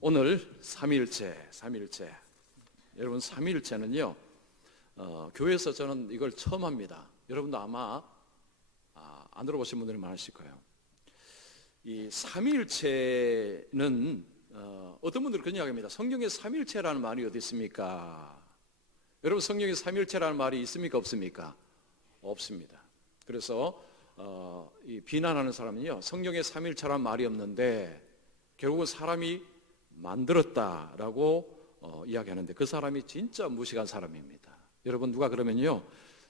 오늘 삼위일체. 여러분, 삼위일체는요, 교회에서 저는 이걸 처음 합니다. 여러분도 아마 안 들어보신 분들이 많으실 거예요. 이 삼위일체는 어떤 분들은 그런 이야기합니다. 성경에 삼위일체라는 말이 어디 있습니까? 여러분, 성경에 삼위일체라는 말이 있습니까, 없습니까? 없습니다. 그래서 이 비난하는 사람은요, 성경에 삼위일체라는 말이 없는데 결국은 사람이 만들었다라고 이야기하는데, 그 사람이 진짜 무식한 사람입니다. 여러분, 누가 그러면요,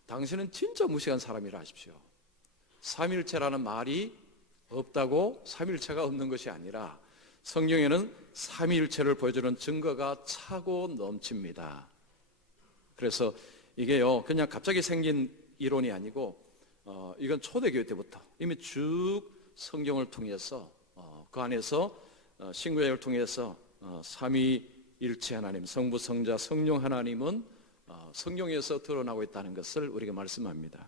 당신은 진짜 무식한 사람이라 하십시오. 삼위일체라는 말이 없다고 삼위일체가 없는 것이 아니라 성경에는 삼위일체를 보여주는 증거가 차고 넘칩니다. 그래서 이게요, 그냥 갑자기 생긴 이론이 아니고 이건 초대교회 때부터 이미 쭉 성경을 통해서 그 안에서 신구약을 통해서 삼위일체 하나님, 성부, 성자, 성령 하나님은 성경에서 드러나고 있다는 것을 우리가 말씀합니다.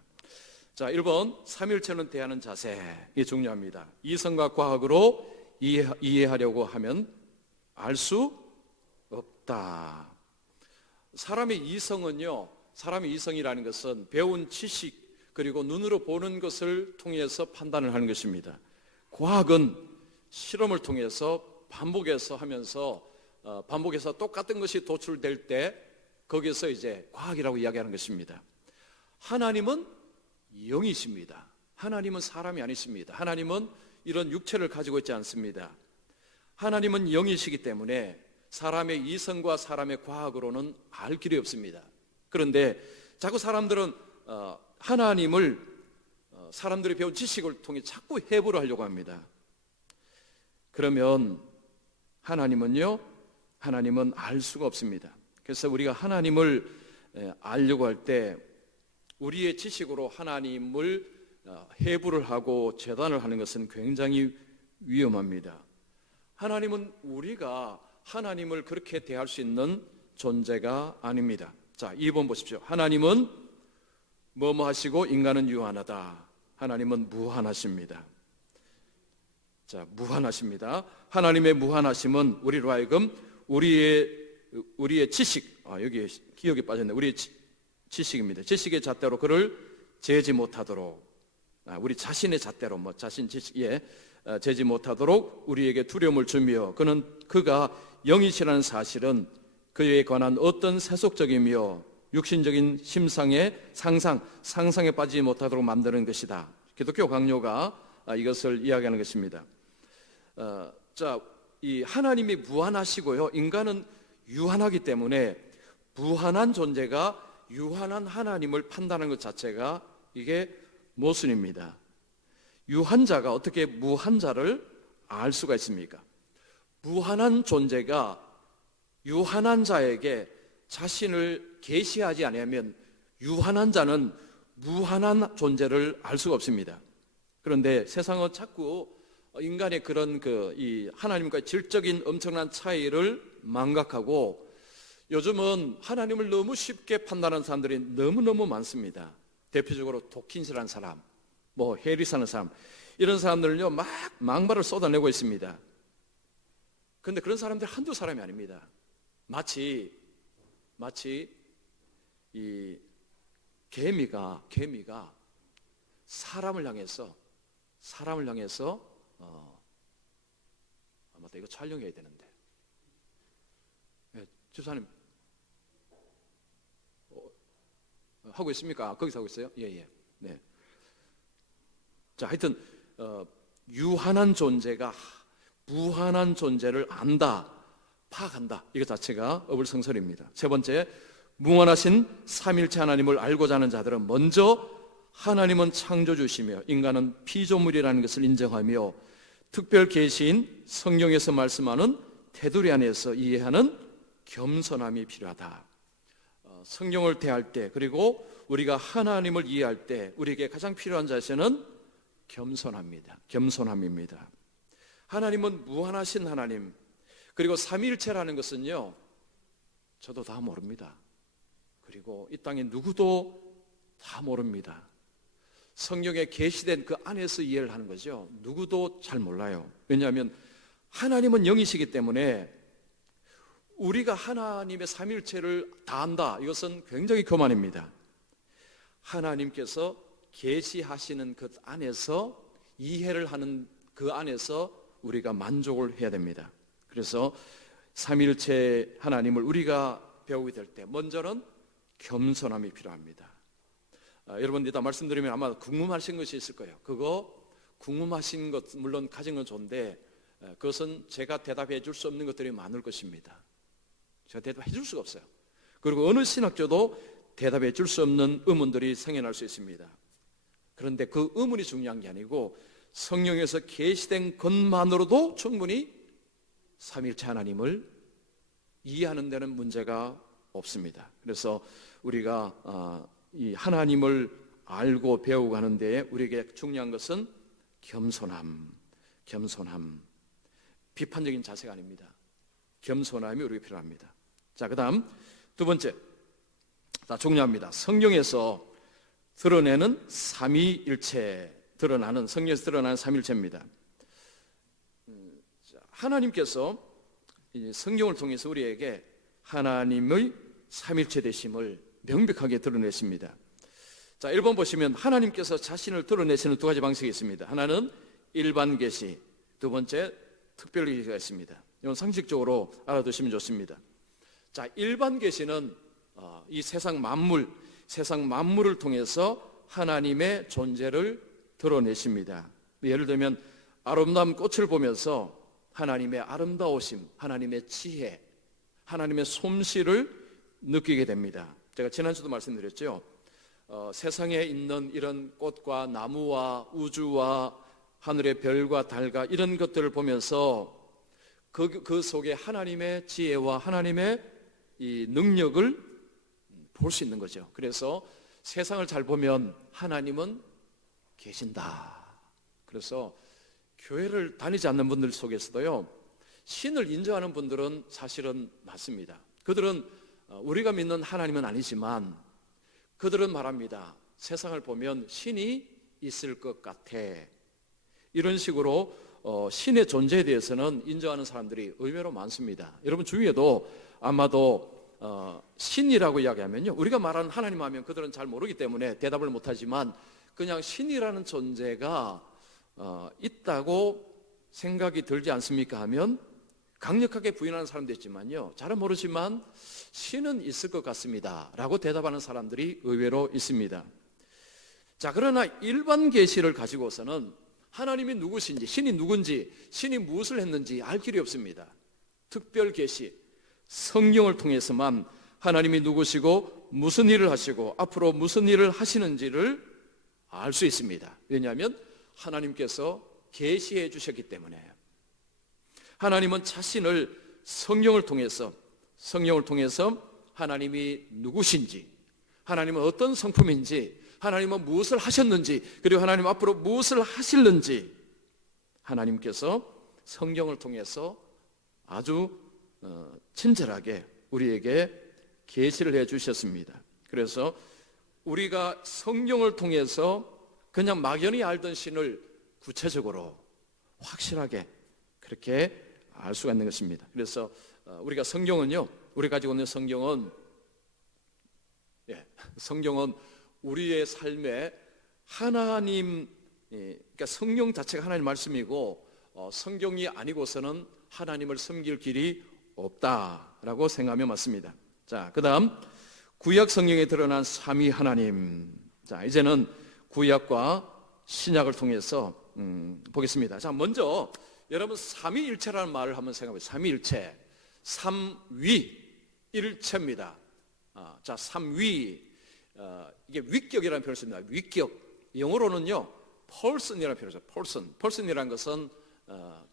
자, 1번, 삼위일체는 대하는 자세, 이게 중요합니다. 이성과 과학으로 이해하려고 하면 알 수 없다. 사람의 이성이라는 것은 배운 지식 그리고 눈으로 보는 것을 통해서 판단을 하는 것입니다. 과학은 실험을 통해서 반복해서 하면서 반복해서 똑같은 것이 도출될 때 거기에서 이제 과학이라고 이야기하는 것입니다. 하나님은 영이십니다. 하나님은 사람이 아니십니다. 하나님은 이런 육체를 가지고 있지 않습니다. 하나님은 영이시기 때문에 사람의 이성과 사람의 과학으로는 알 길이 없습니다. 그런데 자꾸 사람들은 하나님을 사람들이 배운 지식을 통해 자꾸 해부를 하려고 합니다. 그러면 하나님은 알 수가 없습니다. 그래서 우리가 하나님을 알려고 할 때 우리의 지식으로 하나님을 해부를 하고 재단을 하는 것은 굉장히 위험합니다. 하나님은 우리가 하나님을 그렇게 대할 수 있는 존재가 아닙니다. 자, 2번 보십시오. 하나님은 뭐뭐 하시고 인간은 유한하다. 하나님은 무한하십니다. 자, 무한하십니다. 하나님의 무한하심은 우리로 하여금 우리의 지식, 여기 기억이 빠졌네. 우리의 지식입니다. 지식의 잣대로 그를 재지 못하도록, 우리 자신의 잣대로 자신 지식에 재지 못하도록 우리에게 두려움을 주며, 그가 영이시라는 사실은 그에 관한 어떤 세속적이며 육신적인 상상에 빠지지 못하도록 만드는 것이다. 기독교 강요가 이것을 이야기하는 것입니다. 자, 이 하나님이 무한하시고요, 인간은 유한하기 때문에 무한한 존재가 유한한 하나님을 판단하는 것 자체가 이게 모순입니다. 유한자가 어떻게 무한자를 알 수가 있습니까? 무한한 존재가 유한한 자에게 자신을 계시하지 않으면 유한한 자는 무한한 존재를 알 수가 없습니다. 그런데 세상은 자꾸 인간의 그런 이 하나님과의 질적인 엄청난 차이를 망각하고 요즘은 하나님을 너무 쉽게 판단하는 사람들이 너무너무 많습니다. 대표적으로 도킨스라는 사람, 해리스라는 사람, 이런 사람들은요 막 망발을 쏟아내고 있습니다. 그런데 그런 사람들 한두 사람이 아닙니다. 마치 이 개미가 사람을 향해서 맞다, 이거 촬영해야 되는데. 집사님 하고 있습니까? 거기서 하고 있어요? 예. 네. 자, 하여튼 유한한 존재가 무한한 존재를 안다, 파악한다, 이것 자체가 어불성설입니다. 세 번째, 무한하신 삼일체 하나님을 알고자 하는 자들은 먼저 하나님은 창조주시며 인간은 피조물이라는 것을 인정하며 특별 계시인 성경에서 말씀하는 테두리 안에서 이해하는 겸손함이 필요하다. 성경을 대할 때, 그리고 우리가 하나님을 이해할 때 우리에게 가장 필요한 자세는 겸손함입니다. 하나님은 무한하신 하나님, 그리고 삼위일체라는 것은요, 저도 다 모릅니다. 그리고 이 땅에 누구도 다 모릅니다. 성경에 계시된 그 안에서 이해를 하는 거죠. 누구도 잘 몰라요. 왜냐하면 하나님은 영이시기 때문에 우리가 하나님의 삼위일체를 다 안다, 이것은 굉장히 교만입니다. 하나님께서 계시하시는 그 안에서, 이해를 하는 그 안에서 우리가 만족을 해야 됩니다. 그래서 삼위일체 하나님을 우리가 배우게 될 때 먼저는 겸손함이 필요합니다. 여러분, 이따 말씀드리면 아마 궁금하신 것이 있을 거예요. 그거 궁금하신 것 물론 가진 건 좋은데 그것은 제가 대답해 줄 수 없는 것들이 많을 것입니다. 제가 대답해 줄 수가 없어요. 그리고 어느 신학교도 대답해 줄 수 없는 의문들이 생겨날 수 있습니다. 그런데 그 의문이 중요한 게 아니고 성령에서 계시된 것만으로도 충분히 삼위일체 하나님을 이해하는 데는 문제가 없습니다. 그래서 우리가 이 하나님을 알고 배우고 하는 데에 우리에게 중요한 것은 겸손함, 비판적인 자세가 아닙니다. 겸손함이 우리에게 필요합니다. 자, 그 다음 두 번째, 중요합니다. 성경에서 드러내는 삼위일체, 성경에서 드러나는 삼위일체입니다. 하나님께서 성경을 통해서 우리에게 하나님의 삼위일체 되심을 명백하게 드러내십니다. 자, 1번 보시면 하나님께서 자신을 드러내시는 두 가지 방식이 있습니다. 하나는 일반 계시, 두 번째 특별 계시가 있습니다. 이건 상식적으로 알아두시면 좋습니다. 자, 일반 계시는 이 세상 만물을 통해서 하나님의 존재를 드러내십니다. 예를 들면 아름다운 꽃을 보면서 하나님의 아름다우심, 하나님의 지혜, 하나님의 솜씨를 느끼게 됩니다. 제가 지난주도 말씀드렸죠. 세상에 있는 이런 꽃과 나무와 우주와 하늘의 별과 달과 이런 것들을 보면서 그 속에 하나님의 지혜와 하나님의 이 능력을 볼 수 있는 거죠. 그래서 세상을 잘 보면 하나님은 계신다. 그래서 교회를 다니지 않는 분들 속에서도요, 신을 인정하는 분들은 사실은 많습니다. 그들은 우리가 믿는 하나님은 아니지만 그들은 말합니다. 세상을 보면 신이 있을 것 같아. 이런 식으로 신의 존재에 대해서는 인정하는 사람들이 의외로 많습니다. 여러분 주위에도 아마도 신이라고 이야기하면요, 우리가 말하는 하나님 하면 그들은 잘 모르기 때문에 대답을 못하지만 그냥 신이라는 존재가 있다고 생각이 들지 않습니까 하면 강력하게 부인하는 사람도 있지만요, 잘은 모르지만 신은 있을 것 같습니다 라고 대답하는 사람들이 의외로 있습니다. 자, 그러나 일반 계시를 가지고서는 하나님이 누구신지, 신이 누군지, 신이 무엇을 했는지 알 길이 없습니다. 특별 계시, 성경을 통해서만 하나님이 누구시고 무슨 일을 하시고 앞으로 무슨 일을 하시는지를 알 수 있습니다. 왜냐하면 하나님께서 계시해 주셨기 때문에. 하나님은 자신을 성경을 통해서 하나님이 누구신지, 하나님은 어떤 성품인지, 하나님은 무엇을 하셨는지, 그리고 하나님 앞으로 무엇을 하실는지 하나님께서 성경을 통해서 아주 친절하게 우리에게 계시를 해 주셨습니다. 그래서 우리가 성경을 통해서 그냥 막연히 알던 신을 구체적으로 확실하게 그렇게 알 수가 있는 것입니다. 그래서 우리가 성경은요, 우리 가지고 있는 성경은 우리의 삶에 하나님, 그러니까 성경 자체가 하나님 말씀이고 성경이 아니고서는 하나님을 섬길 길이 없다라고 생각하면 맞습니다. 자, 그 다음 구약 성경에 드러난 삼위 하나님. 자, 이제는 구약과 신약을 통해서 보겠습니다. 자, 먼저 여러분 삼위일체라는 말을 한번 생각해 보세요. 삼위일체, 삼위일체입니다. 자, 삼위, 이게 위격이라는 표현을 씁니다. 위격, 영어로는요 person이라는 표현을 써요. person이라는 것은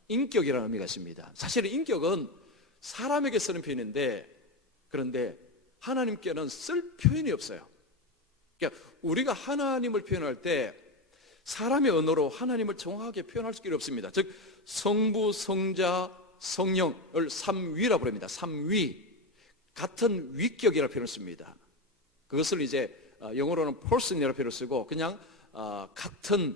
인격이라는 의미가 있습니다. 사실은 인격은 사람에게 쓰는 표현인데, 그런데 하나님께는 쓸 표현이 없어요. 그러니까 우리가 하나님을 표현할 때 사람의 언어로 하나님을 정확하게 표현할 수 없습니다. 즉 성부, 성자, 성령을 삼위라고 부릅니다. 삼위, 같은 위격이라고 표현을 씁니다. 그것을 이제 영어로는 person이라고 표현을 쓰고 그냥 같은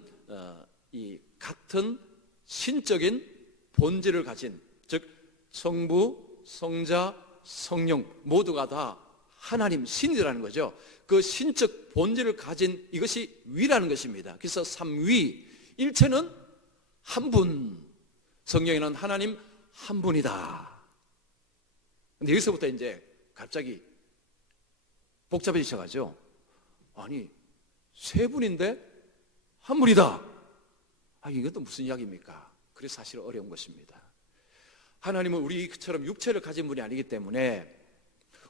신적인 본질을 가진, 즉 성부, 성자, 성령 모두가 다 하나님 신이라는 거죠. 그 신적 본질을 가진 이것이 위라는 것입니다. 그래서 삼위, 일체는 한 분, 성령에는 하나님 한 분이다. 근데 여기서부터 이제 갑자기 복잡해지셔가지고, 아니 세 분인데 한 분이다. 이것도 무슨 이야기입니까? 그래서 사실 어려운 것입니다. 하나님은 우리처럼 육체를 가진 분이 아니기 때문에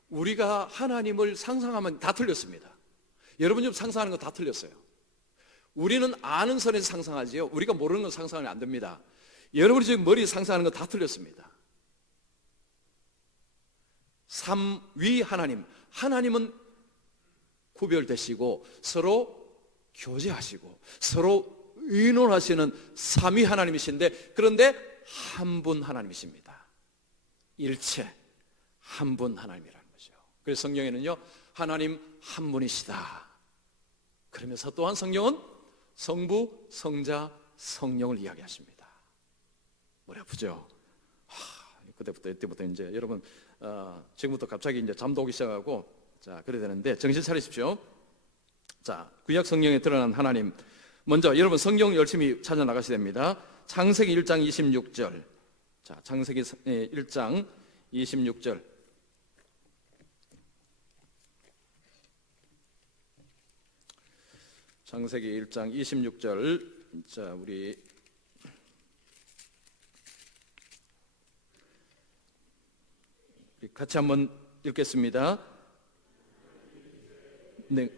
우리가 하나님을 상상하면 다 틀렸습니다. 여러분 좀 상상하는 거 다 틀렸어요. 우리는 아는 선에서 상상하지요. 우리가 모르는 건 상상하면 안 됩니다. 여러분이 지금 머리 상상하는 거 다 틀렸습니다. 삼위 하나님, 하나님은 구별되시고 서로 교제하시고 서로 의논하시는 삼위 하나님이신데, 그런데 한 분 하나님이십니다. 일체 한 분 하나님이라는 거죠. 그래서 성경에는요, 하나님 한 분이시다. 그러면서 또한 성령은 성부, 성자, 성령을 이야기하십니다. 머리 아프죠? 그때부터 이제 여러분 지금부터 갑자기 이제 잠도 오기 시작하고, 자 그래야 되는데 정신 차리십시오. 자, 구약 성경에 드러난 하나님, 먼저 여러분 성경 열심히 찾아 나가셔야 됩니다. 창세기 1장 26절. 자, 창세기 1장 26절. 창세기 1장 26절. 자, 우리 같이 한번 읽겠습니다. 네.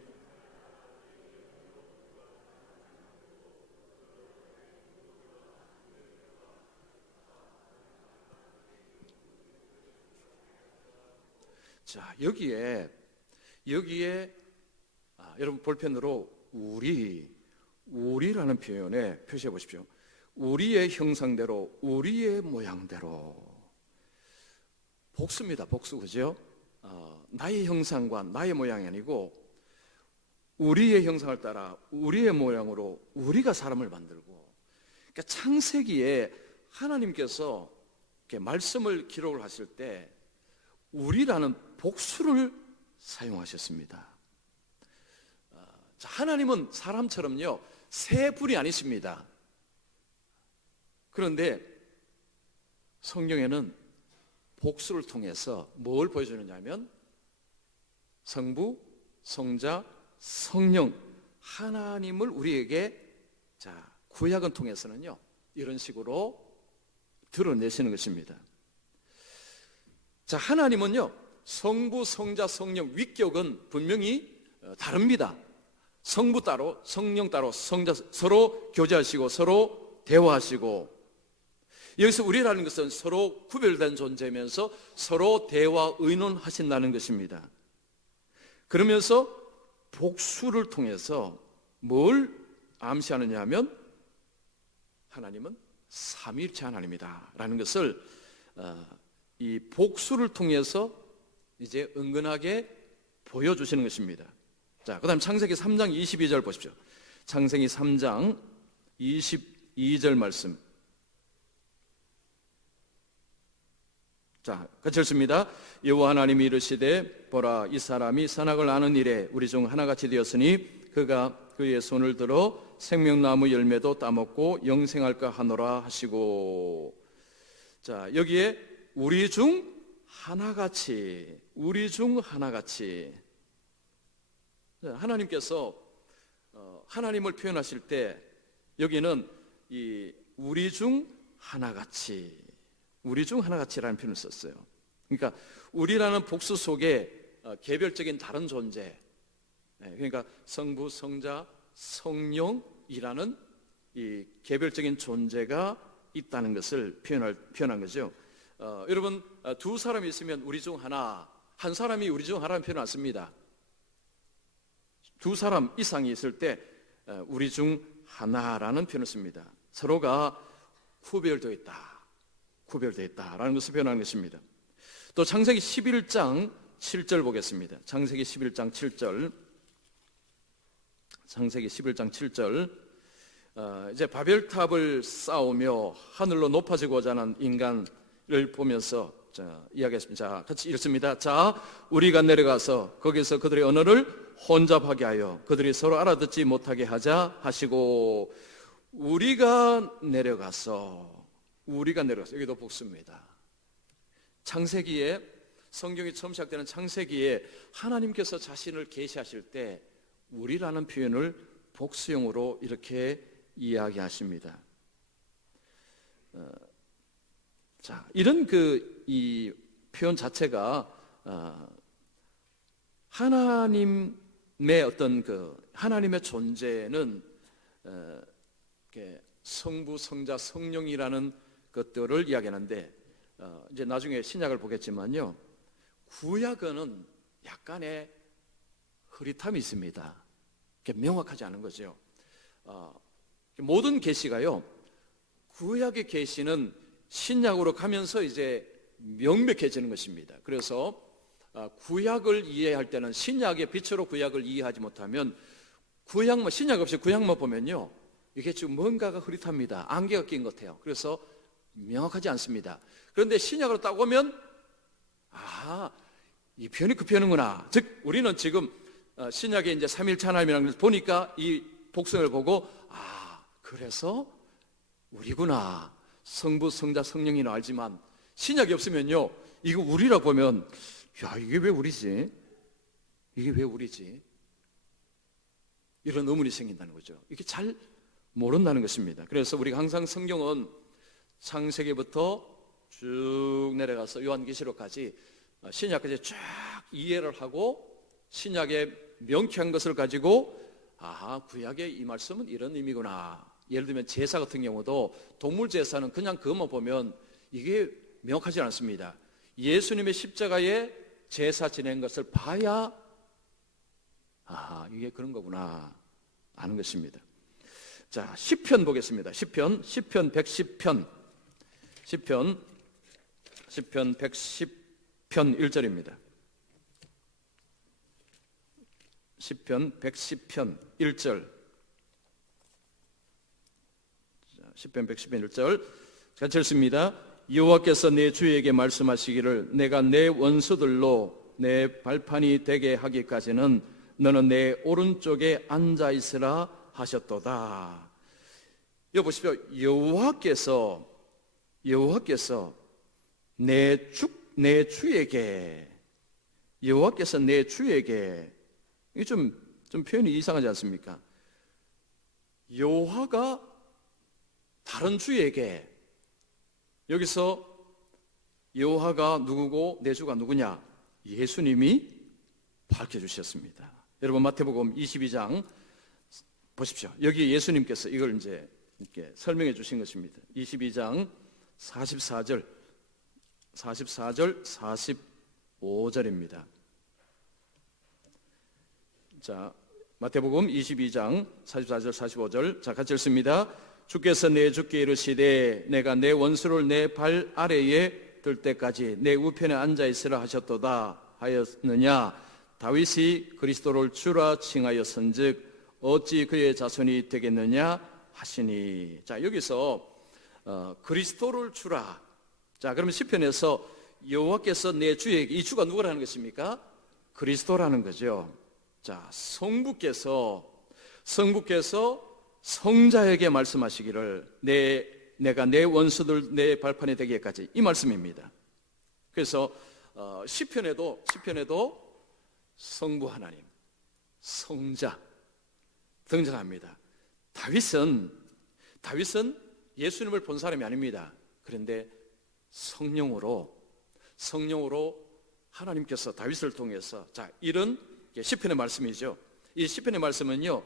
자, 여기에 여러분 볼펜으로 우리라는 표현에 표시해 보십시오. 우리의 형상대로, 우리의 모양대로. 복수입니다. 복수, 그죠? 나의 형상과 나의 모양이 아니고 우리의 형상을 따라 우리의 모양으로 우리가 사람을 만들고, 그러니까 창세기에 하나님께서 이렇게 말씀을 기록을 하실 때 우리라는 복수를 사용하셨습니다. 하나님은 사람처럼요 세 분이 아니십니다. 그런데 성경에는 복수를 통해서 뭘 보여주느냐 하면 성부, 성자, 성령, 하나님을 우리에게, 자, 구약은 통해서는요 이런 식으로 드러내시는 것입니다. 자, 하나님은요 성부, 성자, 성령 위격은 분명히 다릅니다. 성부 따로, 성령 따로, 성자 서로 교제하시고 서로 대화하시고, 여기서 우리라는 것은 서로 구별된 존재면서 서로 대화 의논하신다는 것입니다. 그러면서 복수를 통해서 뭘 암시하느냐 하면 하나님은 삼위일체 하나님이다 라는 것을 이 복수를 통해서 이제 은근하게 보여주시는 것입니다. 자, 그 다음 창세기 3장 22절 보십시오. 창세기 3장 22절 말씀. 자, 같이 읽습니다. 여호와 하나님이 이르시되 보라, 이 사람이 선악을 아는 일에 우리 중 하나같이 되었으니 그가 그의 손을 들어 생명나무 열매도 따먹고 영생할까 하노라 하시고. 자, 여기에 우리 중 하나같이, 우리 중 하나같이. 하나님께서 하나님을 표현하실 때 여기는 이 우리 중 하나같이, 우리 중 하나같이라는 표현을 썼어요. 그러니까 우리라는 복수 속에 개별적인 다른 존재, 그러니까 성부, 성자, 성령이라는 이 개별적인 존재가 있다는 것을 표현한 거죠. 여러분, 두 사람이 있으면 우리 중 하나, 한 사람이 우리 중 하나는 표현 안 씁니다. 두 사람 이상이 있을 때 우리 중 하나라는 표현을 씁니다. 서로가 구별되어 있다라는 것을 표현하는 것입니다. 또 창세기 11장 7절 보겠습니다. 창세기 11장 7절. 창세기 11장 7절. 이제 바벨탑을 쌓으며 하늘로 높아지고자 하는 인간을 보면서 이야기했습니다. 자, 같이 읽습니다. 자, 우리가 내려가서 거기서 그들의 언어를 혼잡하게 하여 그들이 서로 알아듣지 못하게 하자 하시고, 우리가 내려가서 여기도 복수입니다. 창세기에, 성경이 처음 시작되는 창세기에 하나님께서 자신을 계시하실 때 우리라는 표현을 복수형으로 이렇게 이야기하십니다. 자, 이런 이 표현 자체가 하나님의 어떤 하나님의 존재는 성부, 성자, 성령이라는 것들을 이야기하는데, 이제 나중에 신약을 보겠지만요, 구약은 약간의 흐릿함이 있습니다. 명확하지 않은 거죠. 모든 계시가요, 구약의 계시는 신약으로 가면서 이제 명백해지는 것입니다. 그래서 구약을 이해할 때는 신약의 빛으로 구약을 이해하지 못하면 신약 없이 구약만 보면요, 이게 지금 뭔가가 흐릿합니다. 안개가 낀 것 같아요. 그래서 명확하지 않습니다. 그런데 신약으로 딱 오면 이 표현이 그 표현이구나. 즉 우리는 지금 신약의 이제 삼일체 하나님이라는 것을 보니까 이 복성을 보고 그래서 우리구나. 성부, 성자, 성령이는 알지만 신약이 없으면요, 이거 우리라 보면 이게 왜 우리지? 이게 왜 우리지? 이런 의문이 생긴다는 거죠. 이게 잘 모른다는 것입니다. 그래서 우리가 항상 성경은 창세기부터 쭉 내려가서 요한계시록까지, 신약까지 쫙 이해를 하고 신약의 명쾌한 것을 가지고 구약의 이 말씀은 이런 의미구나. 예를 들면 제사 같은 경우도 동물 제사는 그냥 그것만 보면 이게 명확하지 않습니다. 예수님의 십자가에 제사 지낸 것을 봐야 이게 그런 거구나 아는 것입니다. 자, 시편 보겠습니다. 시편 110편 110편 1절입니다. 시편 110편 1절. 시편 110편 1절 같이 읽습니다. 여호와께서 내 주에게 말씀하시기를 내가 내 원수들로 내 발판이 되게 하기까지는 너는 내 오른쪽에 앉아 있으라 하셨도다. 여기 보십시오. 여호와께서 내 주에게, 여호와께서 내 주에게, 이게 좀 표현이 이상하지 않습니까? 여호와가 다른 주에게, 여기서 여호와가 누구고 내 주가 누구냐? 예수님이 밝혀주셨습니다. 여러분 마태복음 22장 보십시오. 여기 예수님께서 이걸 이제 이렇게 설명해 주신 것입니다. 22장 44절 45절입니다. 자, 마태복음 22장 44절 45절 자, 같이 읽습니다. 주께서 내 주께 이르시되 내가 내 원수를 내 발 아래에 들 때까지 내 우편에 앉아 있으라 하셨도다 하였느냐? 다윗이 그리스도를 주라 칭하였은즉 어찌 그의 자손이 되겠느냐 하시니. 자, 여기서 그리스도를 주라. 자, 그러면 시편에서 여호와께서 내 주에게, 이 주가 누구라는 것입니까? 그리스도라는 거죠. 자, 성부께서 성자에게 말씀하시기를 내가 내 원수들 내 발판이 되기까지, 이 말씀입니다. 그래서 시편에도 성부 하나님, 성자 등장합니다. 다윗은 예수님을 본 사람이 아닙니다. 그런데 성령으로 하나님께서 다윗을 통해서, 자, 이런 시편의 말씀이죠. 이 시편의 말씀은요,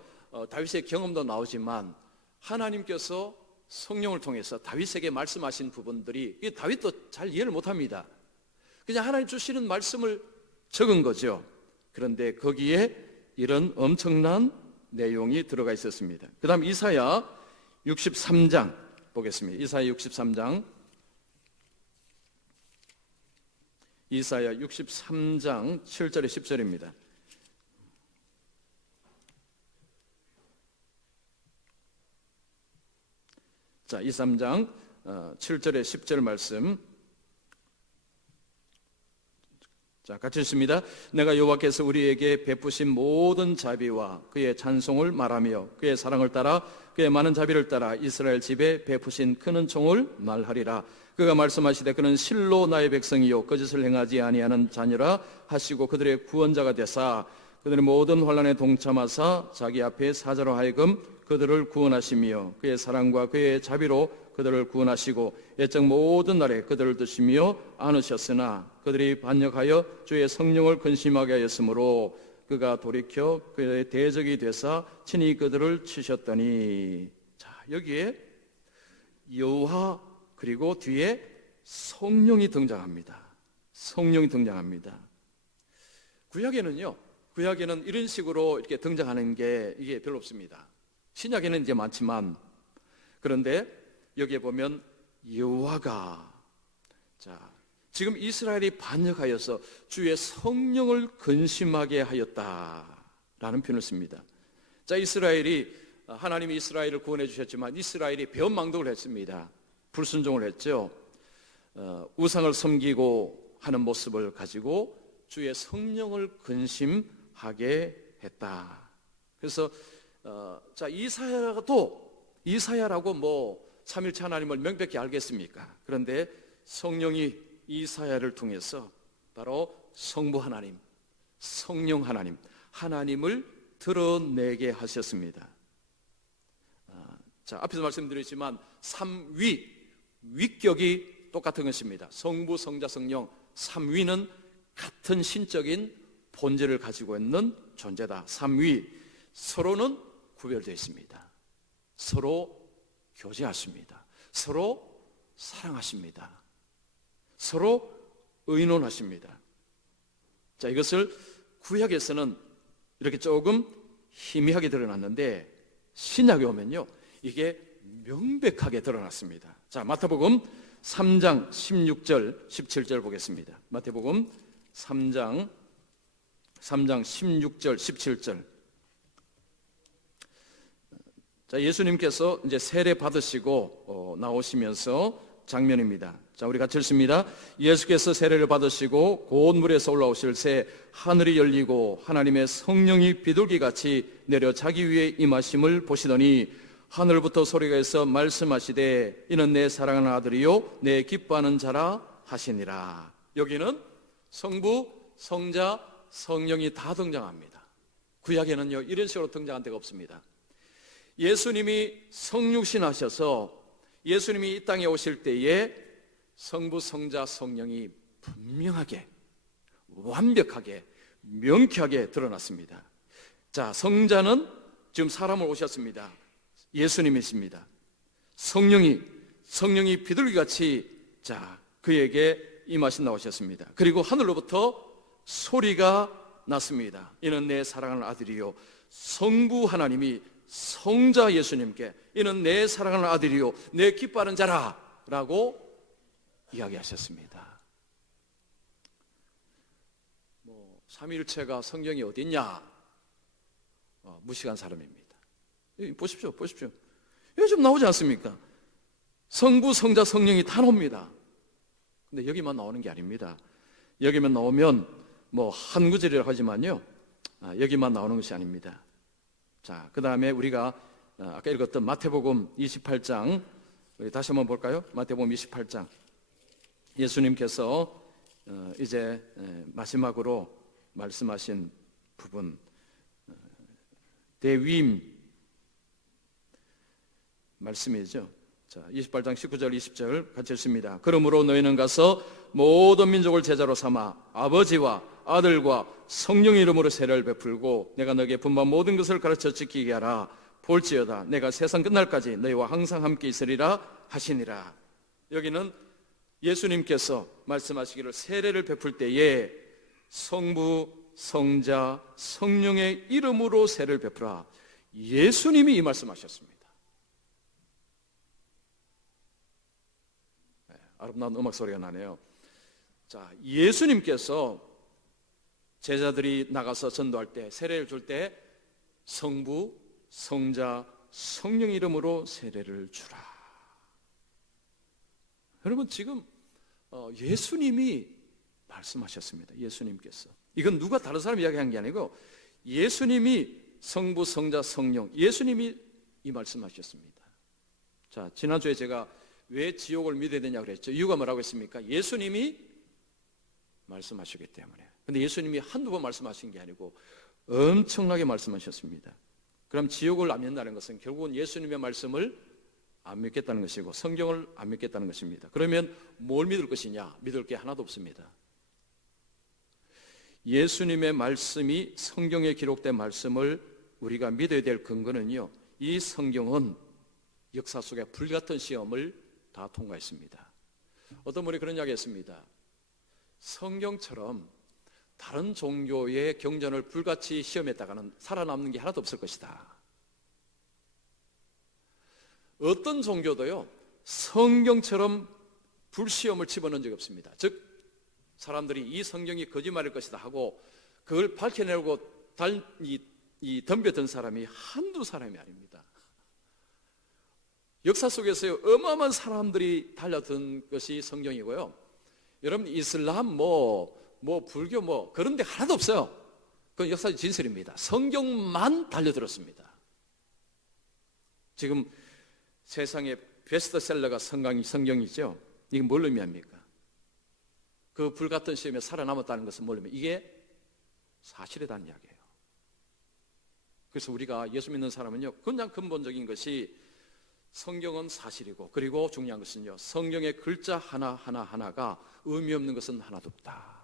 다윗의 경험도 나오지만 하나님께서 성령을 통해서 다윗에게 말씀하신 부분들이, 다윗도 잘 이해를 못합니다. 그냥 하나님 주시는 말씀을 적은 거죠. 그런데 거기에 이런 엄청난 내용이 들어가 있었습니다. 그 다음 이사야 63장 보겠습니다. 이사야 63장 7절에 10절입니다. 자, 23장 7절에 10절 말씀 자, 같이 읽습니다. 내가 여호와께서 우리에게 베푸신 모든 자비와 그의 찬송을 말하며 그의 사랑을 따라 그의 많은 자비를 따라 이스라엘 집에 베푸신 큰 은총을 말하리라. 그가 말씀하시되 그는 실로 나의 백성이요 거짓을 행하지 아니하는 자녀라 하시고 그들의 구원자가 되사 그들의 모든 환난에 동참하사 자기 앞에 사자로 하여금 그들을 구원하시며 그의 사랑과 그의 자비로 그들을 구원하시고 옛적 모든 날에 그들을 드시며 안으셨으나 그들이 반역하여 주의 성령을 근심하게 하였으므로 그가 돌이켜 그의 대적이 되사 친히 그들을 치셨더니. 자, 여기에 여호와 그리고 뒤에 성령이 등장합니다. 성령이 등장합니다. 구약에는 이런 식으로 이렇게 등장하는 게 이게 별로 없습니다. 신약에는 이제 많지만, 그런데 여기에 보면 여호와가, 자, 지금 이스라엘이 반역하여서 주의 성령을 근심하게 하였다라는 표현을 씁니다. 자, 하나님이 이스라엘을 구원해 주셨지만 이스라엘이 배은망덕을 했습니다. 불순종을 했죠. 우상을 섬기고 하는 모습을 가지고 주의 성령을 근심하게 했다. 그래서 자, 이사야라고 뭐 삼일체 하나님을 명백히 알겠습니까? 그런데 성령이 이사야를 통해서 바로 성부 하나님, 성령 하나님, 하나님을 드러내게 하셨습니다. 자, 앞에서 말씀드렸지만 위격이 똑같은 것입니다. 성부, 성자, 성령, 삼위는 같은 신적인 본질을 가지고 있는 존재다. 삼위, 서로는 구별되어 있습니다. 서로 교제하십니다. 서로 사랑하십니다. 서로 의논하십니다. 자, 이것을 구약에서는 이렇게 조금 희미하게 드러났는데 신약에 오면요, 이게 명백하게 드러났습니다. 자, 마태복음 3장 16절 17절 보겠습니다. 마태복음 3장 16절 17절. 자, 예수님께서 이제 세례 받으시고 나오시면서 장면입니다. 자, 우리 같이 읽습니다. 예수께서 세례를 받으시고 곧 물에서 올라오실 새 하늘이 열리고 하나님의 성령이 비둘기같이 내려 자기 위에 임하심을 보시더니 하늘부터 소리가 있어 말씀하시되 이는 내 사랑하는 아들이요 내 기뻐하는 자라 하시니라. 여기는 성부, 성자, 성령이 다 등장합니다. 구약에는요 이런 식으로 등장한 데가 없습니다. 예수님이 성육신 하셔서 예수님이 이 땅에 오실 때에 성부, 성자, 성령이 분명하게, 완벽하게, 명쾌하게 드러났습니다. 자, 성자는 지금 사람을 오셨습니다. 예수님이십니다. 성령이 비둘기같이 자 그에게 임하신다고 하셨습니다. 그리고 하늘로부터 소리가 났습니다. 이는 내 사랑하는 아들이요. 성부 하나님이 성자 예수님께 이는 내 사랑하는 아들이요 내 기뻐하는 자라 라고 이야기하셨습니다. 삼위일체가 성경이 어딨냐? 무식한 사람입니다. 보십시오. 요즘 나오지 않습니까? 성부, 성자, 성령이 다 나옵니다. 근데 여기만 나오는 게 아닙니다. 여기만 나오면 한 구절이라고 하지만요, 여기만 나오는 것이 아닙니다. 자, 그 다음에 우리가 아까 읽었던 마태복음 28장 우리 다시 한번 볼까요? 마태복음 28장. 예수님께서 이제 마지막으로 말씀하신 부분, 대위임 말씀이죠. 자, 28장 19절 20절 같이 읽습니다. 그러므로 너희는 가서 모든 민족을 제자로 삼아 아버지와 아들과 성령의 이름으로 세례를 베풀고 내가 너에게 분부한 모든 것을 가르쳐 지키게 하라. 볼지어다 내가 세상 끝날까지 너희와 항상 함께 있으리라 하시니라. 여기는 예수님께서 말씀하시기를 세례를 베풀 때에 성부, 성자, 성령의 이름으로 세례를 베풀라. 예수님이 이 말씀하셨습니다. 아름다운 음악 소리가 나네요. 자, 예수님께서 제자들이 나가서 전도할 때, 세례를 줄 때 성부, 성자, 성령 이름으로 세례를 주라. 여러분 지금 예수님이 말씀하셨습니다. 예수님께서. 이건 누가 다른 사람이 이야기한 게 아니고 예수님이, 성부, 성자, 성령, 예수님이 이 말씀하셨습니다. 자, 지난주에 제가 왜 지옥을 믿어야 되냐고 그랬죠. 이유가 뭐라고 했습니까? 예수님이 말씀하시기 때문에. 근데 예수님이 한두 번 말씀하신 게 아니고 엄청나게 말씀하셨습니다. 그럼 지옥을 안 믿는다는 것은 결국은 예수님의 말씀을 안 믿겠다는 것이고 성경을 안 믿겠다는 것입니다. 그러면 뭘 믿을 것이냐? 믿을 게 하나도 없습니다. 예수님의 말씀이, 성경에 기록된 말씀을 우리가 믿어야 될 근거는요, 이 성경은 역사 속에 불같은 시험을 다 통과했습니다. 어떤 분이 그런 이야기 했습니다. 성경처럼 다른 종교의 경전을 불같이 시험했다가는 살아남는 게 하나도 없을 것이다. 어떤 종교도요, 성경처럼 불시험을 집어넣은 적이 없습니다. 즉, 사람들이 이 성경이 거짓말일 것이다 하고 그걸 밝혀내고 덤벼든 사람이 한두 사람이 아닙니다. 역사 속에서 어마어마한 사람들이 달려든 것이 성경이고요. 여러분, 이슬람, 불교, 그런 데 하나도 없어요. 그건 역사의 진실입니다. 성경만 달려들었습니다. 지금 세상의 베스트셀러가 성경이죠. 이게 뭘 의미합니까? 그 불같은 시험에 살아남았다는 것은 뭘 의미합니까? 이게 사실이라는 이야기예요. 그래서 우리가 예수 믿는 사람은요, 그냥 근본적인 것이 성경은 사실이고, 그리고 중요한 것은요, 성경의 글자 하나가 의미 없는 것은 하나도 없다.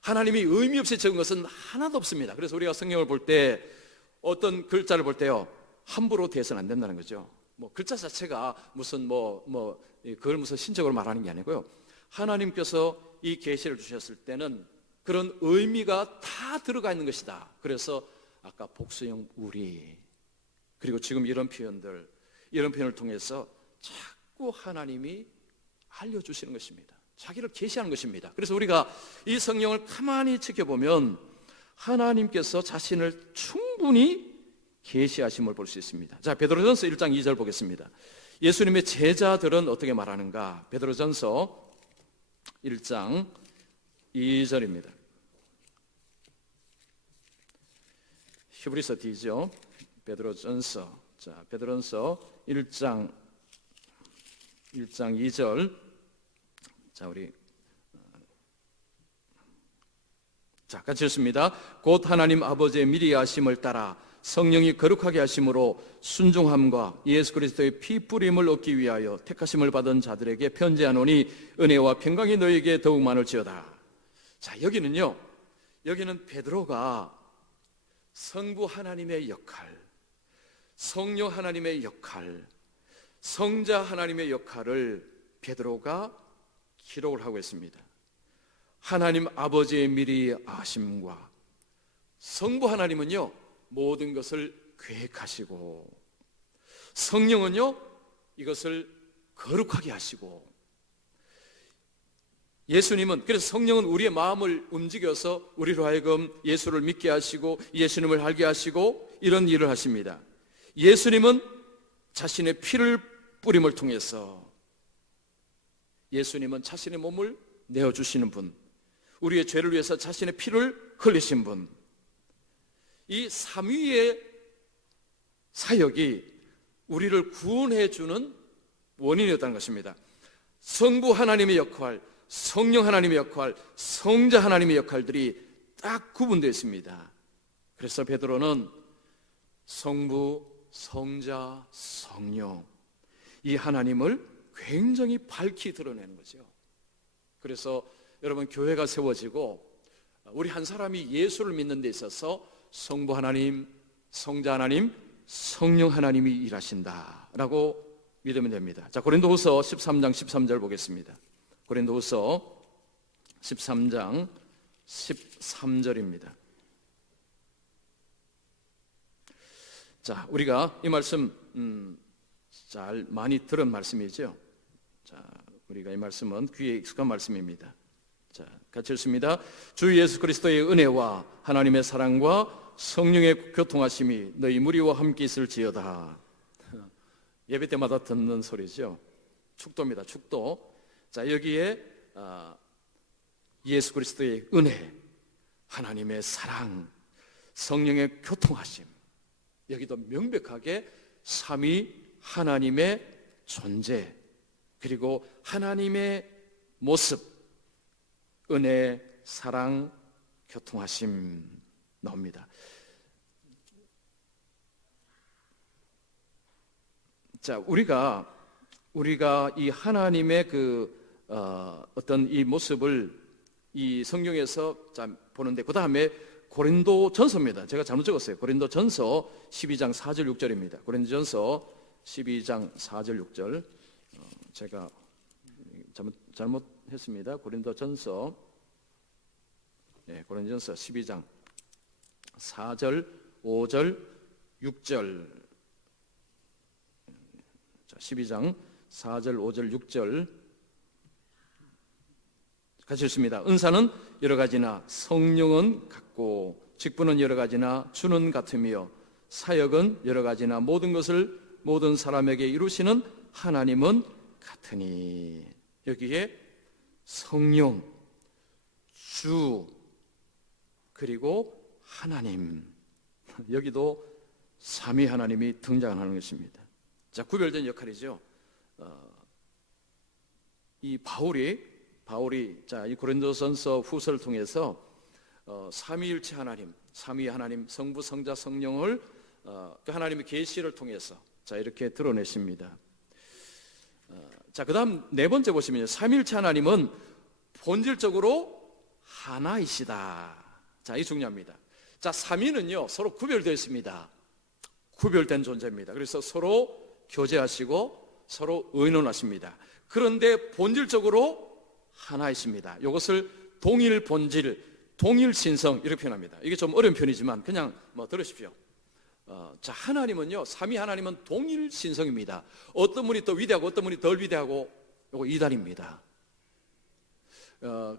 하나님이 의미 없이 적은 것은 하나도 없습니다. 그래서 우리가 성경을 볼 때 어떤 글자를 볼 때요, 함부로 대해서는 안 된다는 거죠. 글자 자체가 무슨 그걸 무슨 신적으로 말하는 게 아니고요, 하나님께서 이 계시를 주셨을 때는 그런 의미가 다 들어가 있는 것이다. 그래서 아까 복수형 우리, 그리고 지금 이런 표현을 통해서 자꾸 하나님이 알려주시는 것입니다. 자기를 계시하는 것입니다. 그래서 우리가 이 성경을 가만히 지켜보면 하나님께서 자신을 충분히 계시하심을 볼 수 있습니다. 자, 베드로전서 1장 2절 보겠습니다. 예수님의 제자들은 어떻게 말하는가? 베드로전서 1장 2절입니다. 히브리서 D죠. 베드로전서. 자, 베드로전서 1장 2절. 자, 같이 읽습니다. 곧 하나님 아버지의 미리 하심을 따라 성령이 거룩하게 하심으로 순종함과 예수 그리스도의 피 뿌림을 얻기 위하여 택하심을 받은 자들에게 편지하노니 은혜와 평강이 너에게 더욱 많을지어다. 자, 여기는 베드로가 성부 하나님의 역할, 성령 하나님의 역할, 성자 하나님의 역할을 베드로가 기록을 하고 있습니다. 하나님 아버지의 미리 아심과, 성부 하나님은요, 모든 것을 계획하시고, 성령은요, 이것을 거룩하게 하시고, 예수님은, 그래서 성령은 우리의 마음을 움직여서 우리로 하여금 예수를 믿게 하시고 예수님을 알게 하시고 이런 일을 하십니다. 예수님은 자신의 피를 뿌림을 통해서, 예수님은 자신의 몸을 내어주시는 분, 우리의 죄를 위해서 자신의 피를 흘리신 분, 이 삼위의 사역이 우리를 구원해 주는 원인이었다는 것입니다. 성부 하나님의 역할, 성령 하나님의 역할, 성자 하나님의 역할들이 딱 구분되어 있습니다. 그래서 베드로는 성부, 성자, 성령, 이 하나님을 굉장히 밝히 드러내는 거죠. 그래서 여러분, 교회가 세워지고 우리 한 사람이 예수를 믿는 데 있어서 성부 하나님, 성자 하나님, 성령 하나님이 일하신다라고 믿으면 됩니다. 자, 고린도후서 13장 13절 보겠습니다. 고린도후서 13장 13절입니다. 자, 우리가 이 말씀 잘 많이 들은 말씀이죠. 자, 우리가 이 말씀은 귀에 익숙한 말씀입니다. 자, 같이 읽습니다. 주 예수 그리스도의 은혜와 하나님의 사랑과 성령의 교통하심이 너희 무리와 함께 있을지어다. 예배 때마다 듣는 소리죠. 축도입니다. 축도. 자, 여기에 예수 그리스도의 은혜, 하나님의 사랑, 성령의 교통하심, 여기도 명백하게 삼위 하나님의 존재, 그리고 하나님의 모습, 은혜, 사랑, 교통하심 나옵니다. 자, 우리가 이 하나님의 어떤 이 모습을 이 성경에서 보는데, 그 다음에 고린도전서입니다. 제가 잘못 적었어요. 고린도전서 12장 4절 6절입니다. 고린도전서 12장 4절 6절, 제가 잘못했습니다. 고린도전서 12장 4절 5절 6절, 12장 4절 5절 6절 같이 읽습니다. 은사는 여러 가지나 성령은 같고, 직분은 여러 가지나 주는 같으며, 사역은 여러 가지나 모든 것을 모든 사람에게 이루시는 하나님은 같으니. 여기에 성령, 주, 그리고 하나님, 여기도 삼위 하나님이 등장하는 것입니다. 자, 구별된 역할이죠. 이 바울이 이 고린도전서 후서를 통해서 삼위일체 하나님, 삼위 하나님, 성부, 성자, 성령을 그 하나님의 계시를 통해서 이렇게 드러내십니다. 자, 그다음 네 번째 보시면요, 삼위일체 하나님은 본질적으로 하나이시다. 자, 이 중요합니다. 자, 삼위는요 서로 구별되어 있습니다. 구별된 존재입니다. 그래서 서로 교제하시고 서로 의논하십니다. 그런데 본질적으로 하나이십니다. 이것을 동일 본질, 동일 신성 이렇게 표현합니다. 이게 좀 어려운 표현이지만 그냥 들으십시오. 자, 하나님은요, 삼위 하나님은 동일 신성입니다. 어떤 분이 더 위대하고 어떤 분이 덜 위대하고, 이거 이단입니다.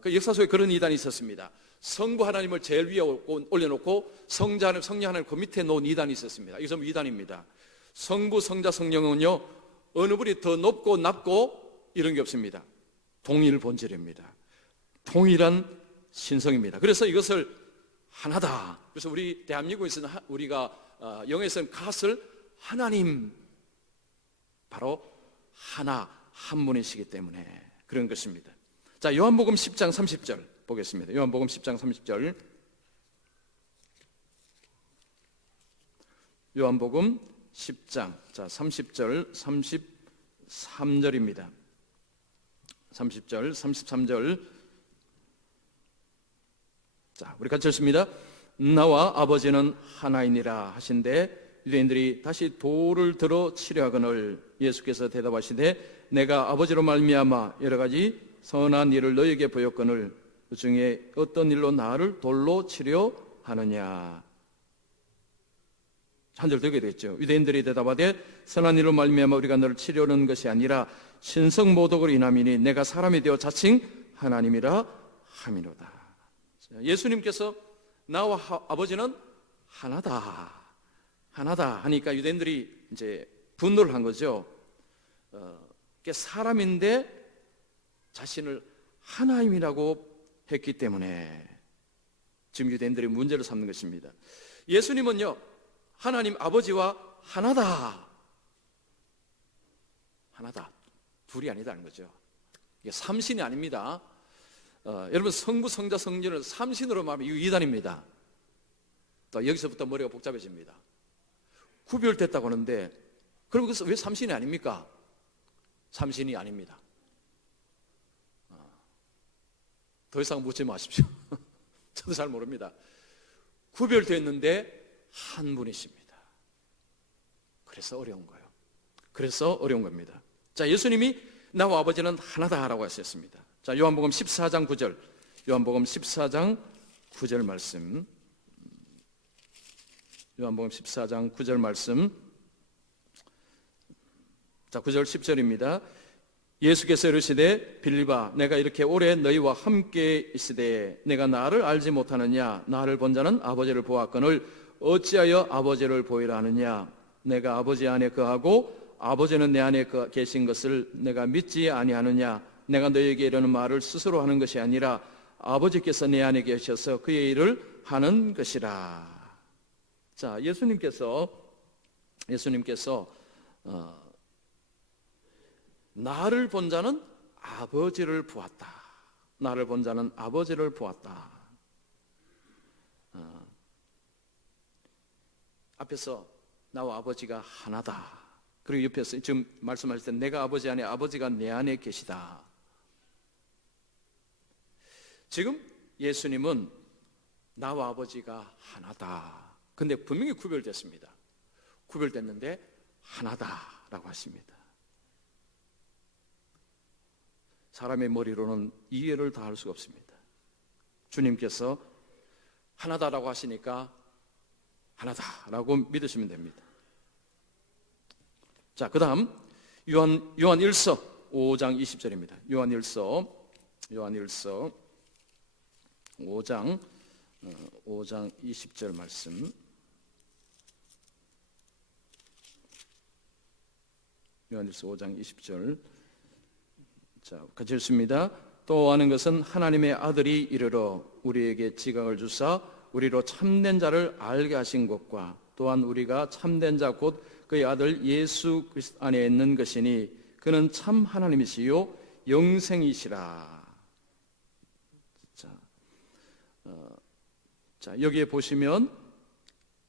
그 역사 속에 그런 이단이 있었습니다. 성부 하나님을 제일 위에 올려놓고 성자 하나님, 성령 하나님 그 밑에 놓은 이단이 있었습니다. 이게 전부 이단입니다. 성부, 성자, 성령은요 어느 분이 더 높고 낮고 이런 게 없습니다. 동일 본질입니다. 동일한 신성입니다. 그래서 이것을 하나다. 그래서 우리 대한민국에서는 우리가 영어에서는 갓을 하나님, 바로 하나, 한 분이시기 때문에 그런 것입니다. 자, 요한복음 10장 30절 보겠습니다. 요한복음 10장 30절. 요한복음 10장 30절 33절입니다. 30절 33절. 자, 우리 같이 읽습니다. 나와 아버지는 하나이니라 하신대 유대인들이 다시 돌을 들어 치려 하거늘 예수께서 대답하시되 내가 아버지로 말미암아 여러 가지 선한 일을 너희에게 보였거늘 그 중에 어떤 일로 나를 돌로 치려 하느냐. 한 절 더 되겠죠. 유대인들이 대답하되 선한 일로 말미암아 우리가 너를 치려는 것이 아니라 신성모독으로 인함이니 내가 사람이 되어 자칭 하나님이라 함이로다. 예수님께서 나와 아버지는 하나다 하니까 유대인들이 이제 분노를 한 거죠. 사람인데 자신을 하나님이라고 했기 때문에 지금 유대인들이 문제를 삼는 것입니다. 예수님은요 하나님 아버지와 하나다, 둘이 아니다는 거죠. 이게 삼신이 아닙니다. 여러분 성부, 성자, 성령을 삼신으로 말하면 이거 이단입니다. 또 여기서부터 머리가 복잡해집니다. 구별됐다고 하는데 그럼 그래서 왜 삼신이 아닙니까? 삼신이 아닙니다. 더 이상 묻지 마십시오. 저도 잘 모릅니다. 구별됐는데 한 분이십니다. 그래서 어려운 거예요. 그래서 어려운 겁니다. 자, 예수님이 나와 아버지는 하나다라고 하셨습니다. 자, 요한복음 14장 9절. 요한복음 14장 9절 말씀. 요한복음 14장 9절 말씀. 자, 9절 10절입니다. 예수께서 이르시되 빌립아 내가 이렇게 오래 너희와 함께 있으되 내가 나를 알지 못하느냐. 나를 본 자는 아버지를 보았거늘 어찌하여 아버지를 보이라 하느냐. 내가 아버지 안에 거하고 아버지는 내 안에 계신 것을 내가 믿지 아니하느냐. 내가 너희에게 이르는 말을 스스로 하는 것이 아니라 아버지께서 내 안에 계셔서 그의 일을 하는 것이라. 자, 예수님께서 나를 본 자는 아버지를 보았다. 나를 본 자는 아버지를 보았다. 앞에서 나와 아버지가 하나다. 그리고 옆에서 지금 말씀하실 때 내가 아버지 안에, 아버지가 내 안에 계시다. 지금 예수님은 나와 아버지가 하나다. 근데 분명히 구별됐습니다. 구별됐는데 하나다라고 하십니다. 사람의 머리로는 이해를 다 할 수가 없습니다. 주님께서 하나다라고 하시니까 하나다라고 믿으시면 됩니다. 자, 그 다음 요한 1서 5장 20절입니다. 요한 1서 5장 20절 말씀. 요한 1서 5장 20절. 자, 같이 읽습니다. 또 아는 것은 하나님의 아들이 이르러 우리에게 지각을 주사 우리로 참된 자를 알게 하신 것과 또한 우리가 참된 자 곧 그의 아들 예수 그리스도 안에 있는 것이니 그는 참 하나님이시요 영생이시라. 자, 여기에 보시면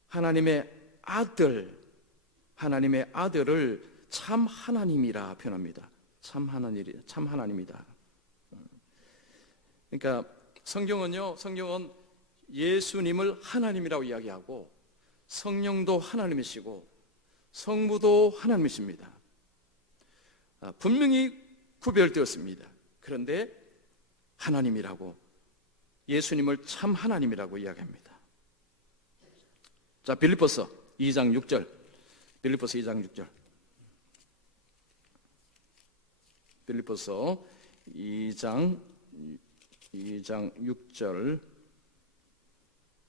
하나님의 아들을 참 하나님이라 표현합니다. 참 하나님이다. 그러니까 성경은 예수님을 하나님이라고 이야기하고 성령도 하나님이시고 성부도 하나님이십니다. 분명히 구별되었습니다. 그런데 하나님이라고, 예수님을 참 하나님이라고 이야기합니다. 자, 빌립보서 2장 6절. 빌립보서 2장 6절. 빌립보서 2장 6절.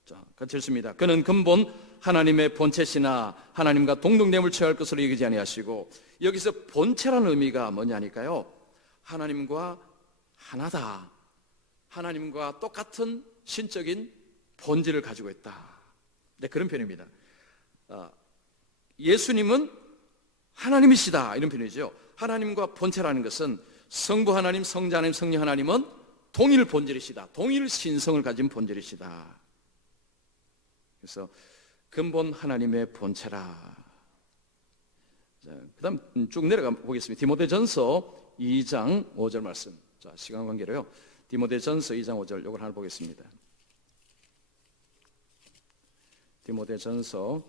자, 같이 읽습니다. 그는 근본 하나님의 본체시나 하나님과 동등됨을 취할 것으로 여기지 아니하시고, 여기서 본체라는 의미가 뭐냐니까요, 하나님과 하나다, 하나님과 똑같은 신적인 본질을 가지고 있다. 네, 그런 표현입니다. 예수님은 하나님이시다, 이런 표현이죠. 하나님과 본체라는 것은 성부 하나님, 성자 하나님, 성령 하나님은 동일 본질이시다, 동일 신성을 가진 본질이시다. 그래서 근본 하나님의 본체라. 그 다음 쭉 내려가 보겠습니다. 디모데전서 2장 5절 말씀. 자, 시간 관계로요, 디모데전서 2장 5절 이걸 하나 보겠습니다. 디모데전서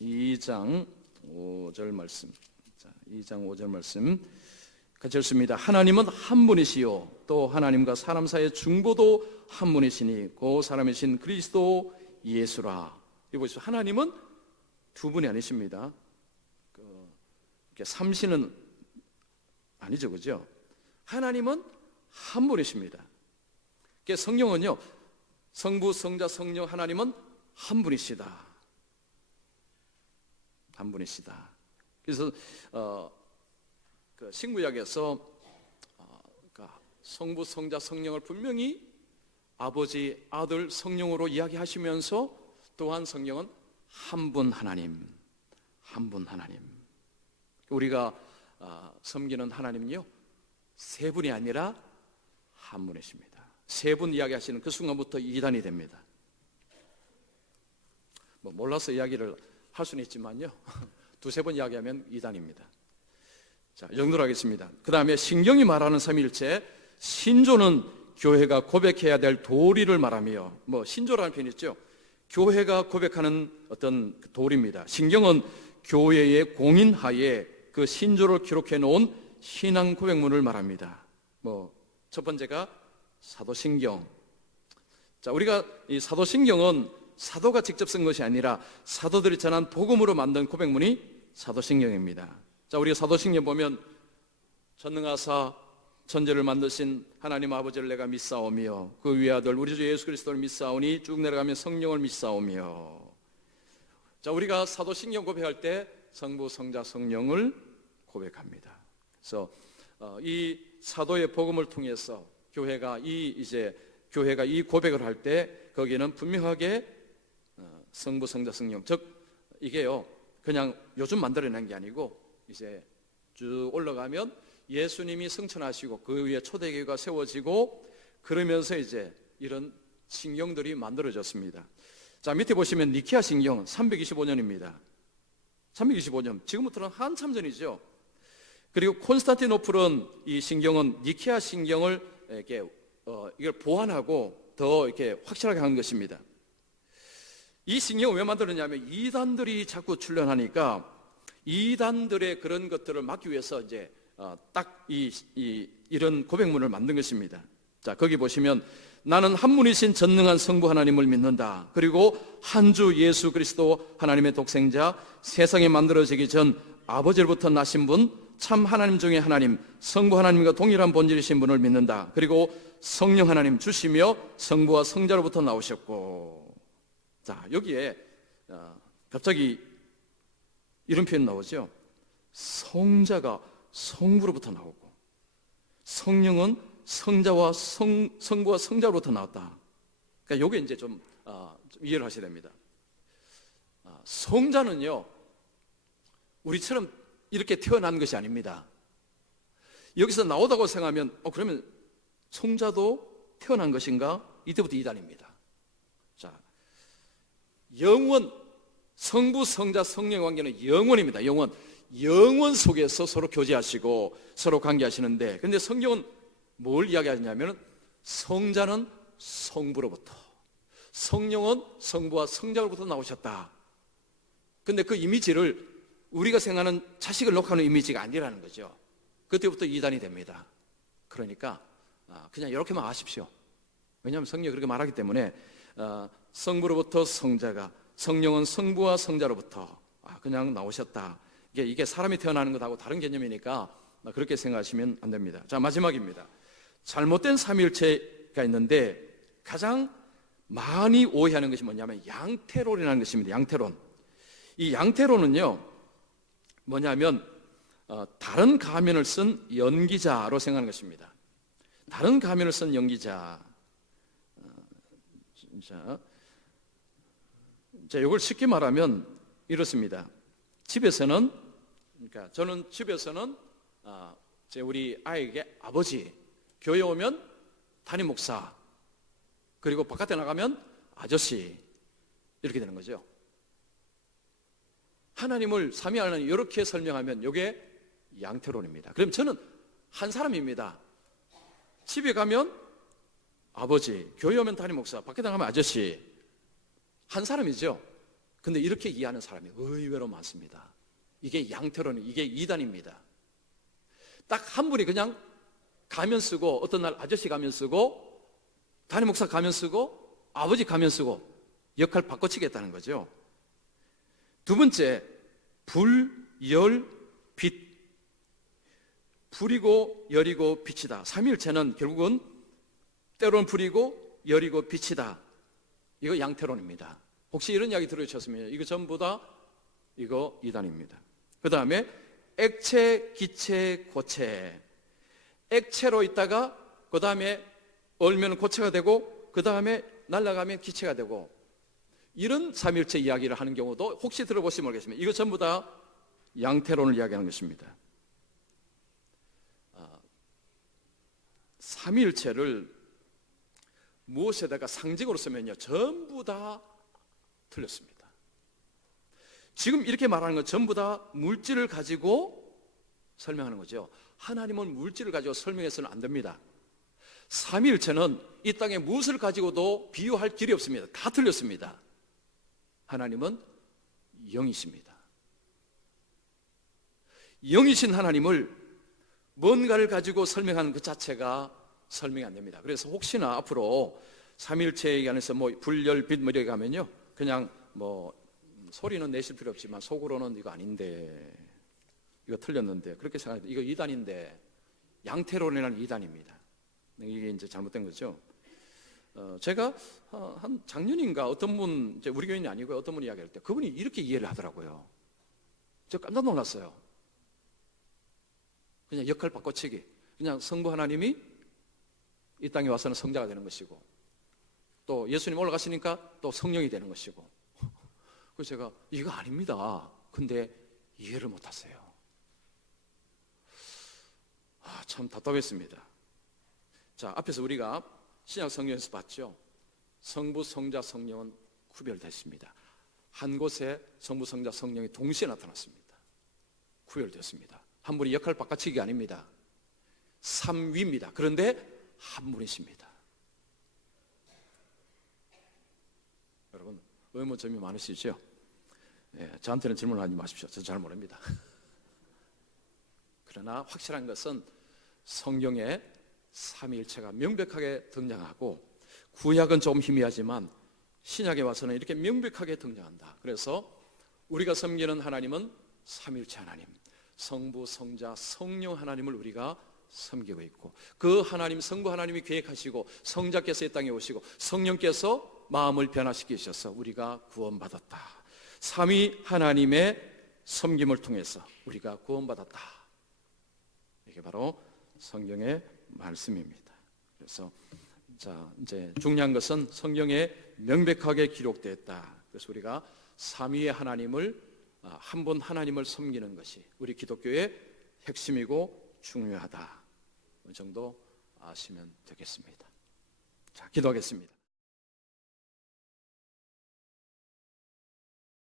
2장 5절 말씀. 자, 2장 5절 말씀 같이 읽습니다. 하나님은 한 분이시요 또 하나님과 사람 사이의 중보도 한 분이시니 그 사람이신 그리스도 예수라. 여기 보시죠. 하나님은 두 분이 아니십니다. 삼신은 아니죠, 그죠? 하나님은 한 분이십니다. 성령은요, 성부, 성자, 성령 하나님은 한 분이시다. 한 분이시다. 그래서 신구약에서 성부, 성자, 성령을 분명히 아버지, 아들, 성령으로 이야기하시면서 또한 성령은 한 분 하나님, 한 분 하나님. 우리가 섬기는 하나님은요, 세 분이 아니라 한 분이십니다. 세 분 이야기하시는 그 순간부터 이단이 됩니다. 몰라서 이야기를 할 수는 있지만요, 두세 번 이야기하면 이단입니다. 자, 이 정도로 하겠습니다. 그 다음에 신경이 말하는 삼위일체, 신조는 교회가 고백해야 될 도리를 말하며, 신조라는 표현이 있죠. 교회가 고백하는 어떤 도리입니다. 신경은 교회의 공인하에 그 신조를 기록해 놓은 신앙 고백문을 말합니다. 첫 번째가 사도신경. 자, 우리가 이 사도신경은 사도가 직접 쓴 것이 아니라 사도들이 전한 복음으로 만든 고백문이 사도신경입니다. 자, 우리가 사도신경 보면 전능하사 천지를 만드신 하나님 아버지를 내가 믿사오며 그 위아들 우리 주 예수 그리스도를 믿사오니 쭉 내려가면 성령을 믿사오며. 자, 우리가 사도신경 고백할 때 성부, 성자, 성령을 고백합니다. 그래서 이 사도의 복음을 통해서 교회가 이 고백을 할 때 거기에는 분명하게 성부, 성자, 성령, 즉 이게요 그냥 요즘 만들어낸 게 아니고 이제 쭉 올라가면 예수님이 승천하시고 그 위에 초대교회가 세워지고 그러면서 이제 이런 신경들이 만들어졌습니다. 자, 밑에 보시면 니케아 신경 325년입니다. 325년, 지금부터는 한참 전이죠. 그리고 콘스탄티노플은 이 신경은 니케아 신경을 이걸 보완하고 더 이렇게 확실하게 한 것입니다. 이 신경을 왜 만들었냐면 이단들이 자꾸 출현하니까 이단들의 그런 것들을 막기 위해서 이제 딱 이런 고백문을 만든 것입니다. 자, 거기 보시면 나는 한 분이신 전능한 성부 하나님을 믿는다. 그리고 한 주 예수 그리스도 하나님의 독생자, 세상이 만들어지기 전 아버지로부터 나신 분, 참 하나님 중에 하나님, 성부 하나님과 동일한 본질이신 분을 믿는다. 그리고 성령 하나님 주시며 성부와 성자로부터 나오셨고. 자, 여기에 갑자기 이런 표현 나오죠. 성자가 성부로부터 나오고 성령은 성자와 성부와 성자로부터 나왔다. 그러니까 이게 이제 좀 이해를 하셔야 됩니다. 성자는요 우리처럼 이렇게 태어난 것이 아닙니다. 여기서 나오다고 생각하면 그러면 성자도 태어난 것인가? 이때부터 이단입니다. 자, 영원, 성부, 성자, 성령 관계는 영원입니다. 영원 속에서 서로 교제하시고 서로 관계하시는데, 근데 성경은 뭘 이야기하냐면 성자는 성부로부터, 성령은 성부와 성자로부터 나오셨다. 근데 그 이미지를 우리가 생각하는 자식을 놓고하는 이미지가 아니라는 거죠. 그때부터 이단이 됩니다. 그러니까 그냥 이렇게만 아십시오. 왜냐하면 성경이 그렇게 말하기 때문에 성부로부터 성자가, 성령은 성부와 성자로부터 그냥 나오셨다. 이게 사람이 태어나는 것하고 다른 개념이니까 그렇게 생각하시면 안 됩니다. 자, 마지막입니다. 잘못된 삼위일체가 있는데 가장 많이 오해하는 것이 뭐냐면 양태론이라는 것입니다. 양태론. 이 양태론은요 뭐냐면 다른 가면을 쓴 연기자로 생각하는 것입니다. 다른 가면을 쓴 연기자. 자, 이걸 쉽게 말하면 이렇습니다. 집에서는, 그러니까 저는 집에서는 우리 아이에게 아버지, 교회 오면 담임 목사, 그리고 바깥에 나가면 아저씨, 이렇게 되는 거죠. 하나님을, 삼위 하나님 이렇게 설명하면 이게 양태론입니다. 그럼 저는 한 사람입니다. 집에 가면 아버지, 교회 오면 담임 목사, 밖에 나가면 아저씨, 한 사람이죠. 근데 이렇게 이해하는 사람이 의외로 많습니다. 이게 양태론, 이게 이단입니다. 딱 한 분이 그냥 가면 쓰고, 어떤 날 아저씨 가면 쓰고, 담임 목사 가면 쓰고, 아버지 가면 쓰고, 역할 바꿔치겠다는 거죠. 두 번째, 불, 열, 빛. 불이고 열이고 빛이다. 삼위일체는 결국은 때로는 불이고 열이고 빛이다. 이거 양태론입니다. 혹시 이런 이야기 들으셨으면 이거 전부 다 이거 이단입니다. 그 다음에 액체, 기체, 고체. 액체로 있다가 그 다음에 얼면 고체가 되고 그 다음에 날아가면 기체가 되고, 이런 삼위일체 이야기를 하는 경우도 혹시 들어보시면 모르겠습니다. 이거 전부 다 양태론을 이야기하는 것입니다. 삼위일체를 무엇에다가 상징으로 쓰면요 전부 다 틀렸습니다. 지금 이렇게 말하는 건 전부 다 물질을 가지고 설명하는 거죠. 하나님은 물질을 가지고 설명해서는 안 됩니다. 삼위일체는 이 땅에 무엇을 가지고도 비유할 길이 없습니다. 다 틀렸습니다. 하나님은 영이십니다. 영이신 하나님을 뭔가를 가지고 설명하는 그 자체가 설명이 안 됩니다. 그래서 혹시나 앞으로 삼위일체에 관해서 불, 열, 빛 이렇게 가면요 그냥 소리는 내실 필요 없지만 속으로는 이거 아닌데, 이거 틀렸는데, 그렇게 생각해도 이거 이단인데, 양태론이라는 이단입니다. 이게 이제 잘못된 거죠. 제가 한 작년인가 어떤 분, 이제 우리 교인이 아니고요, 어떤 분이 이야기할 때 그분이 이렇게 이해를 하더라고요. 제가 깜짝 놀랐어요. 그냥 역할 바꿔치기. 그냥 성부 하나님이 이 땅에 와서는 성자가 되는 것이고, 또 예수님 올라가시니까 또 성령이 되는 것이고. 그래서 제가 이거 아닙니다. 근데 이해를 못하세요. 참 답답했습니다. 자, 앞에서 우리가 신약 성경에서 봤죠. 성부, 성자, 성령은 구별됐습니다. 한 곳에 성부, 성자, 성령이 동시에 나타났습니다. 구별됐습니다. 한 분이 역할 바꿔치기 아닙니다. 삼위입니다. 그런데 한 분이십니다. 여러분, 의문점이 많으시죠? 저한테는 질문하지 마십시오. 저 잘 모릅니다. 그러나 확실한 것은 성경에 삼위일체가 명백하게 등장하고, 구약은 좀 희미하지만 신약에 와서는 이렇게 명백하게 등장한다. 그래서 우리가 섬기는 하나님은 삼위일체 하나님, 성부, 성자, 성령 하나님을 우리가 섬기고 있고, 그 하나님, 성부 하나님이 계획하시고, 성자께서 이 땅에 오시고, 성령께서 마음을 변화시키셔서 우리가 구원받았다. 삼위 하나님의 섬김을 통해서 우리가 구원받았다. 이게 바로 성경의 말씀입니다. 그래서 자, 이제 중요한 것은 성경에 명백하게 기록되었다. 그래서 우리가 삼위의 하나님을, 한 분 하나님을 섬기는 것이 우리 기독교의 핵심이고 중요하다. 이 정도 아시면 되겠습니다. 자, 기도하겠습니다.